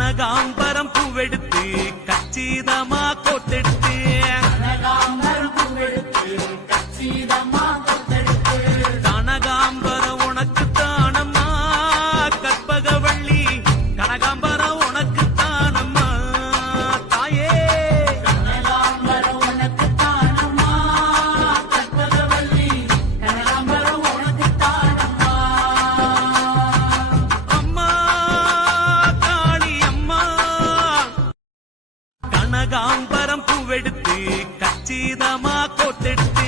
கனகாம்பரம் பூவெடுத்து கச்சிதமா கோத்தெடுத்து கனகாம்பரம் உனக்கு தானம்மா கற்பகவள்ளி கனகாம்பரம் உனக்கு தானம்மா தாயே அம்மா காளி அம்மா கனகாம்பரம் பூவெடுத்து கச்சிதமா கோத்தெடுத்து